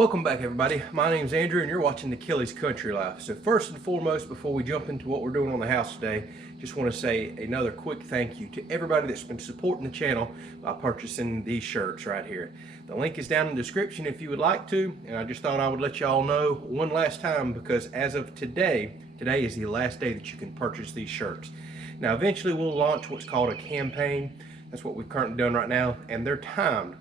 Welcome back, everybody. My name's Andrew and you're watching the Kelly's Country Life. So first and foremost, before we jump into what we're doing on the house today, just want to say another quick thank you to everybody that's been supporting the channel by purchasing these shirts right here. The link is down in the description if you would like to, and I just thought I would let y'all know one last time because as of today is the last day that you can purchase these shirts. Now eventually we'll launch what's called a campaign. That's what we've currently done right now, and they're timed.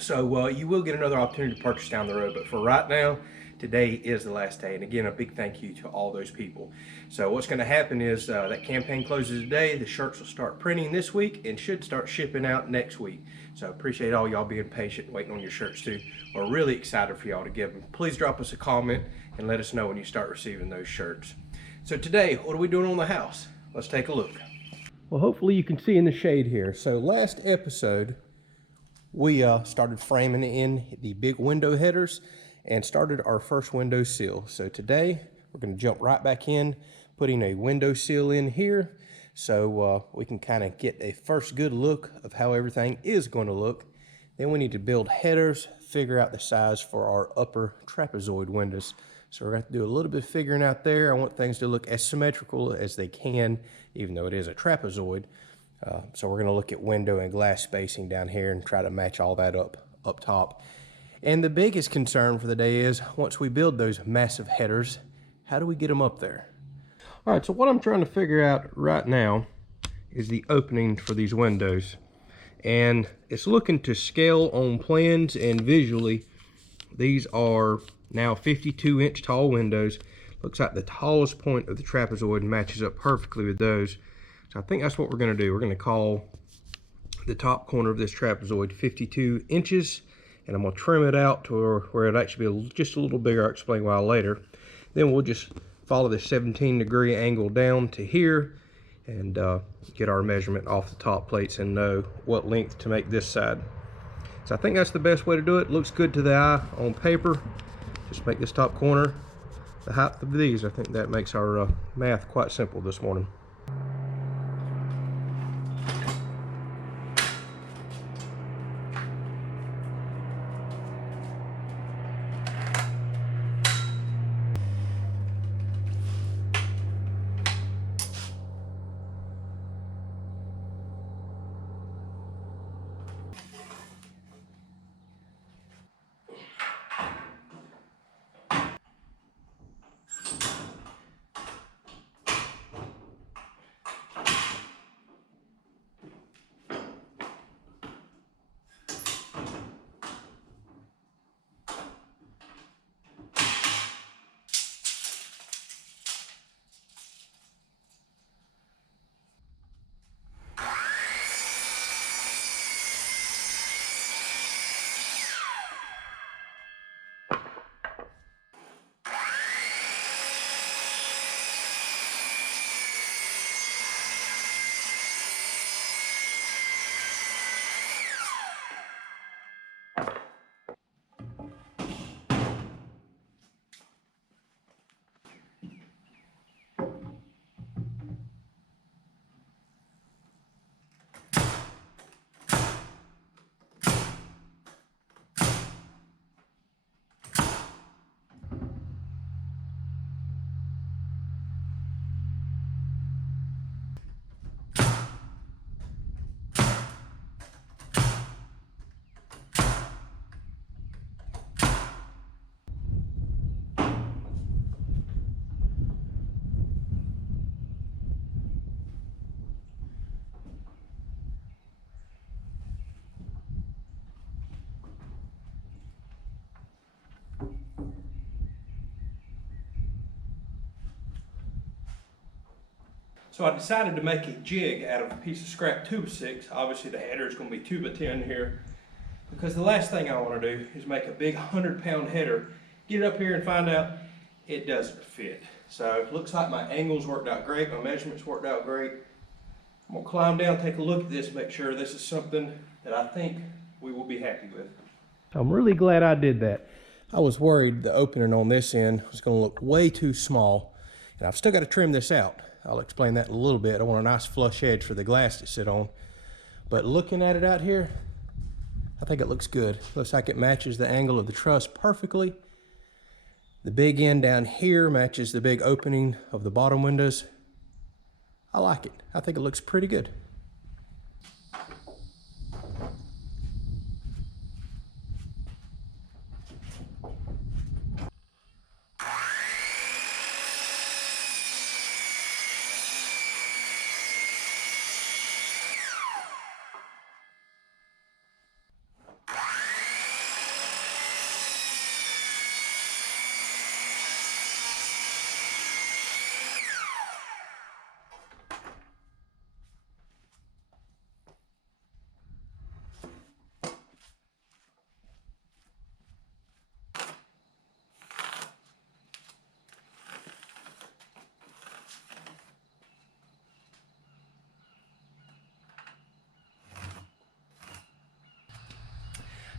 So you will get another opportunity to purchase down the road, but for right now, today is the last day. And again, a big thank you to all those people. So what's going to happen is that campaign closes today. The shirts will start printing this week and should start shipping out next week. So I appreciate all y'all being patient and waiting on your shirts too. We're really excited for y'all to give them. Please drop us a comment and let us know when you start receiving those shirts. So today, what are we doing on the house? Let's take a look. Well, hopefully you can see in the shade here. So last episode, we started framing in the big window headers and started our first window sill. So today we're going to jump right back in, putting a window sill in here so we can kind of get a first good look of how everything is going to look. Then we need to build headers, figure out the size for our upper trapezoid windows. So we're going to do a little bit of figuring out there. I want things to look as symmetrical as they can, even though it is a trapezoid. So we're going to look at window and glass spacing down here and try to match all that up top. And the biggest concern for the day is once we build those massive headers, how do we get them up there? All right, so what I'm trying to figure out right now is the opening for these windows. And it's looking to scale on plans and visually. These are now 52-inch tall windows. Looks like the tallest point of the trapezoid matches up perfectly with those. So I think that's what we're going to do. We're going to call the top corner of this trapezoid 52 inches, and I'm going to trim it out to where it actually be just a little bigger. I'll explain why later. Then we'll just follow the 17-degree angle down to here and get our measurement off the top plates and know what length to make this side. So I think that's the best way to do it. Looks good to the eye on paper. Just make this top corner the height of these. I think that makes our math quite simple this morning. So I decided to make a jig out of a piece of scrap 2x6. Obviously the header is going to be 2x10 here, because the last thing I want to do is make a big 100-pound header, get it up here and find out it doesn't fit. So it looks like my angles worked out great, my measurements worked out great. I'm going to climb down, take a look at this, make sure this is something that I think we will be happy with. I'm really glad I did that. I was worried the opening on this end was going to look way too small, and I've still got to trim this out. I'll explain that in a little bit. I want a nice flush edge for the glass to sit on. But looking at it out here, I think it looks good. Looks like it matches the angle of the truss perfectly. The big end down here matches the big opening of the bottom windows. I like it. I think it looks pretty good.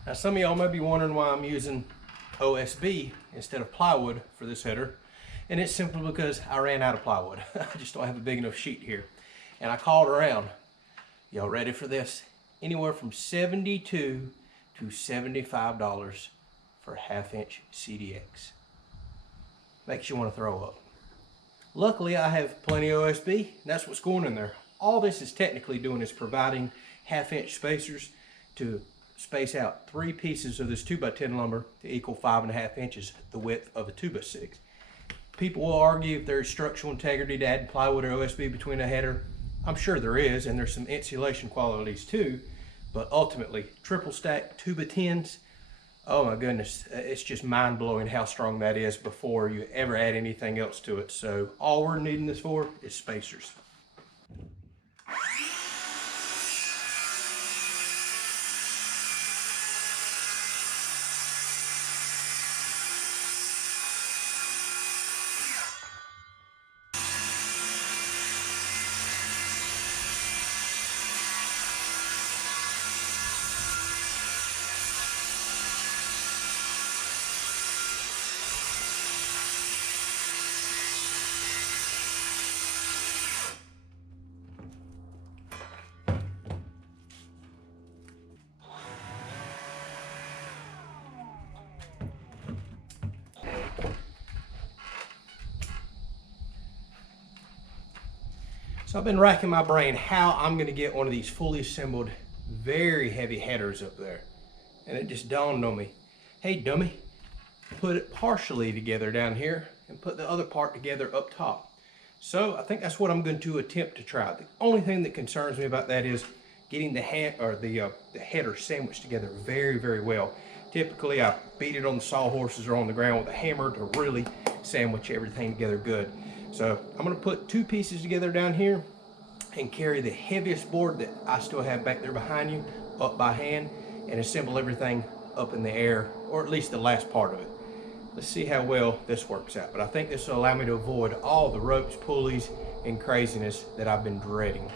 Now some of y'all may be wondering why I'm using OSB instead of plywood for this header, and it's simply because I ran out of plywood. I just don't have a big enough sheet here. And I called around. Y'all ready for this? Anywhere from $72 to $75 for a 1/2-inch CDX. Makes you want to throw up. Luckily I have plenty of OSB, and that's what's going in there. All this is technically doing is providing 1/2-inch spacers to space out 3 pieces of this 2x10 lumber to equal 5.5 inches, the width of a 2x6. People will argue if there's structural integrity to add plywood or OSB between a header. I'm sure there is, and there's some insulation qualities too, but ultimately triple stack 2x10s, oh my goodness, it's just mind-blowing how strong that is before you ever add anything else to it. So all we're needing this for is spacers. So I've been racking my brain how I'm going to get one of these fully assembled, very heavy headers up there. And it just dawned on me, hey dummy, put it partially together down here and put the other part together up top. So I think that's what I'm going to attempt to try. The only thing that concerns me about that is getting the header sandwiched together very, very well. Typically I beat it on the sawhorses or on the ground with a hammer to really sandwich everything together good. So I'm going to put 2 pieces together down here and carry the heaviest board that I still have back there behind you up by hand and assemble everything up in the air, or at least the last part of it. Let's see how well this works out. But I think this will allow me to avoid all the ropes, pulleys, and craziness that I've been dreading.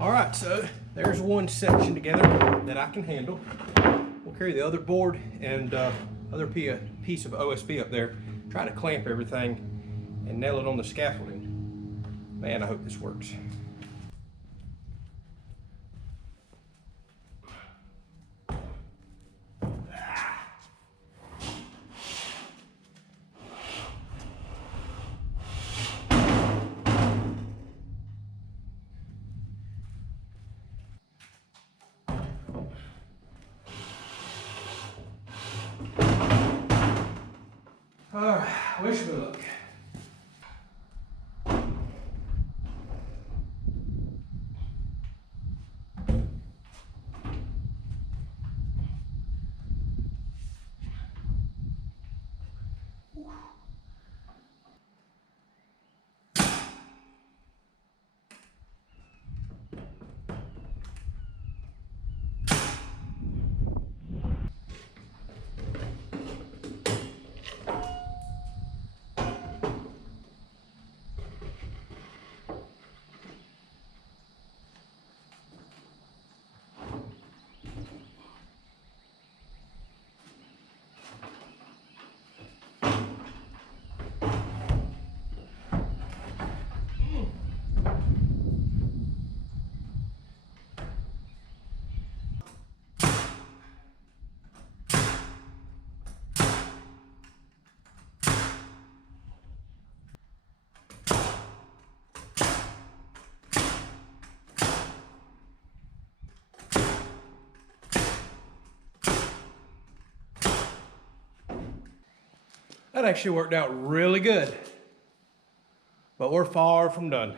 All right, so there's one section together that I can handle. We'll carry the other board and other piece of OSB up there, try to clamp everything and nail it on the scaffolding. Man, I hope this works. All right, wish me luck. That actually worked out really good, but we're far from done.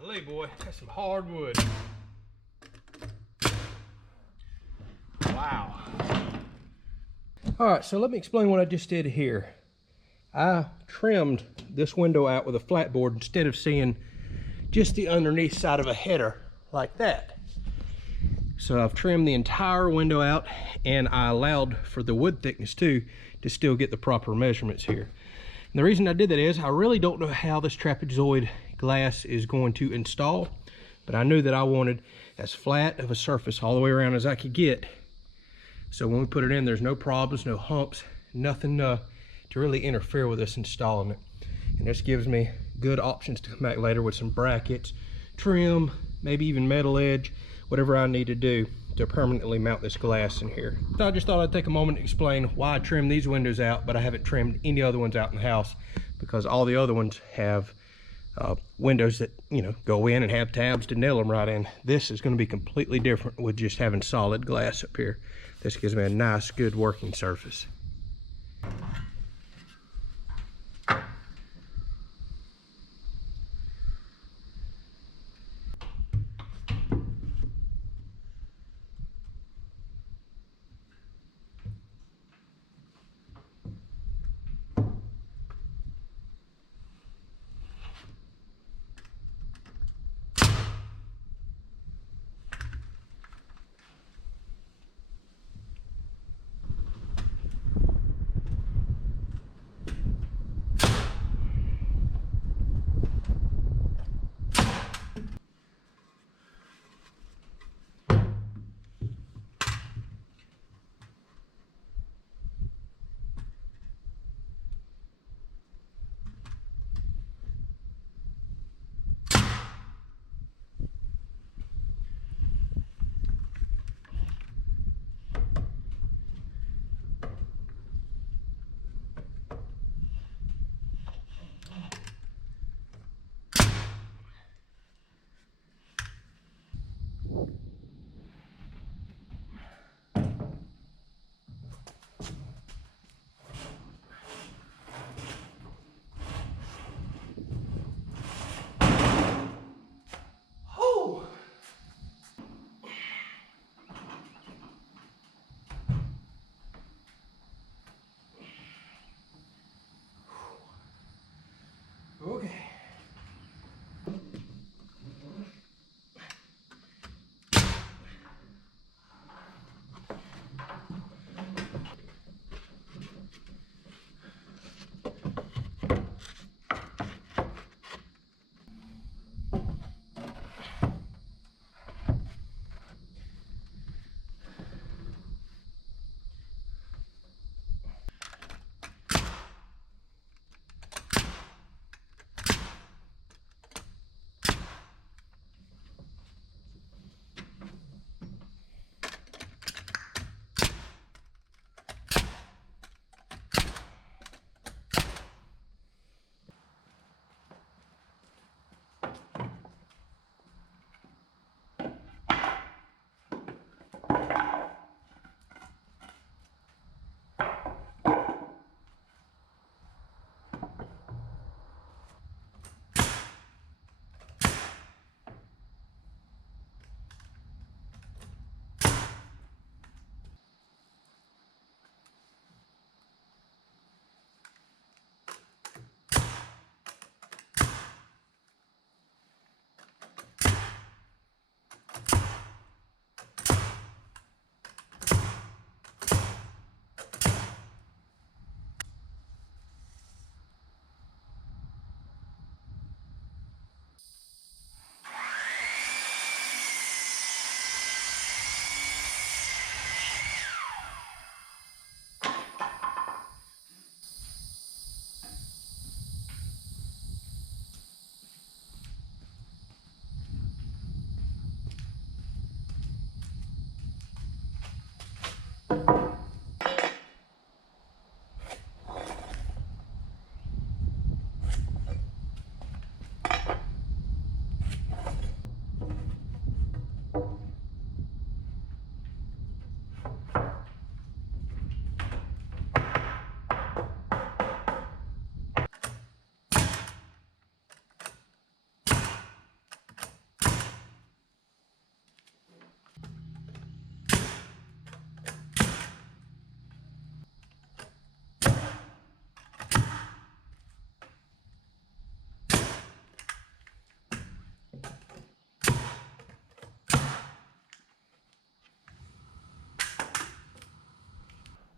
Golly, boy, that's some hard wood. Wow. All right, so let me explain what I just did here. I trimmed this window out with a flat board instead of seeing just the underneath side of a header like that. So I've trimmed the entire window out, and I allowed for the wood thickness too to still get the proper measurements here. And the reason I did that is I really don't know how this trapezoid glass is going to install, but I knew that I wanted as flat of a surface all the way around as I could get. So when we put it in, there's no problems, no humps, nothing to really interfere with us installing it. And this gives me good options to come back later with some brackets, trim, maybe even metal edge, whatever I need to do to permanently mount this glass in here. So I just thought I'd take a moment to explain why I trimmed these windows out, but I haven't trimmed any other ones out in the house, because all the other ones have windows that, you know, go in and have tabs to nail them right in. This is going to be completely different with just having solid glass up here. This gives me a nice, good working surface.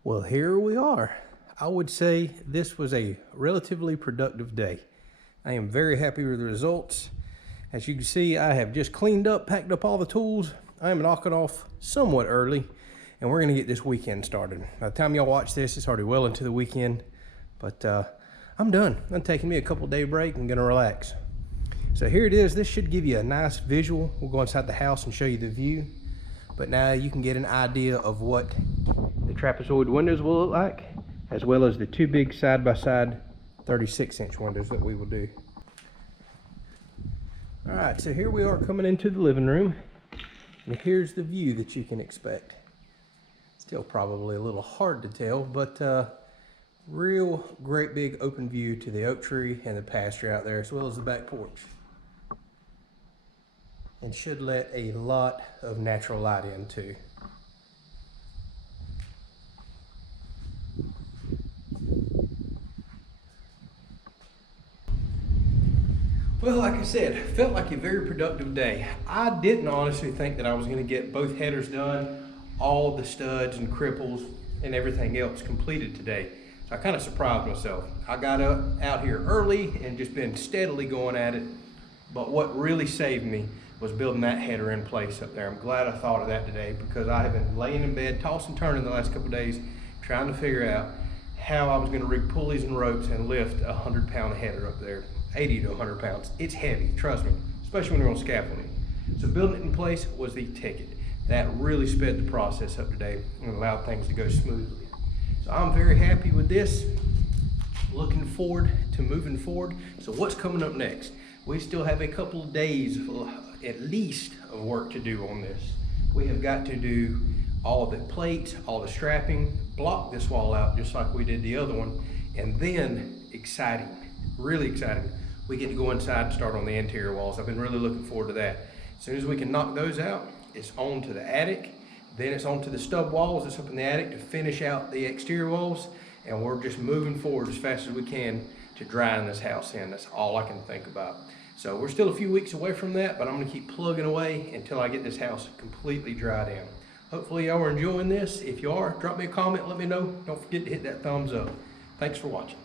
Well, here we are. I would say this was a relatively productive day. I am very happy with the results. As you can see, I have just cleaned up, packed up all the tools. I am knocking off somewhat early, and we're gonna get this weekend started. By the time y'all watch this, it's already well into the weekend, but I'm done. I'm taking me a couple day break and gonna relax. So here it is. This should give you a nice visual. We'll go inside the house and show you the view, but now you can get an idea of what the trapezoid windows will look like, as well as the two big side-by-side 36-inch windows that we will do. All right, so here we are coming into the living room, and here's the view that you can expect. Still probably a little hard to tell, but real great big open view to the oak tree and the pasture out there, as well as the back porch. And should let a lot of natural light in too. Well, like I said, felt like a very productive day. I didn't honestly think that I was going to get both headers done, all the studs and cripples and everything else completed today. So I kind of surprised myself. I got out here early and just been steadily going at it. But what really saved me was building that header in place up there. I'm glad I thought of that today, because I have been laying in bed, tossing and turning the last couple of days, trying to figure out how I was going to rig pulleys and ropes and lift a 100-pound header up there. 80 to 100 pounds. It's heavy, trust me, especially when you're on scaffolding. So building it in place was the ticket. That really sped the process up today and allowed things to go smoothly. So I'm very happy with this. Looking forward to moving forward. So what's coming up next? We still have a couple of days at least of work to do on this. We have got to do all the plates, all the strapping, block this wall out just like we did the other one, and then exciting, really exciting, we get to go inside and start on the interior walls. I've been really looking forward to that. As soon as we can knock those out, it's on to the attic. Then it's on to the stub walls that's up in the attic to finish out the exterior walls. And we're just moving forward as fast as we can to drying this house in. That's all I can think about. So we're still a few weeks away from that, but I'm gonna keep plugging away until I get this house completely dried in. Hopefully y'all are enjoying this. If you are, drop me a comment, let me know. Don't forget to hit that thumbs up. Thanks for watching.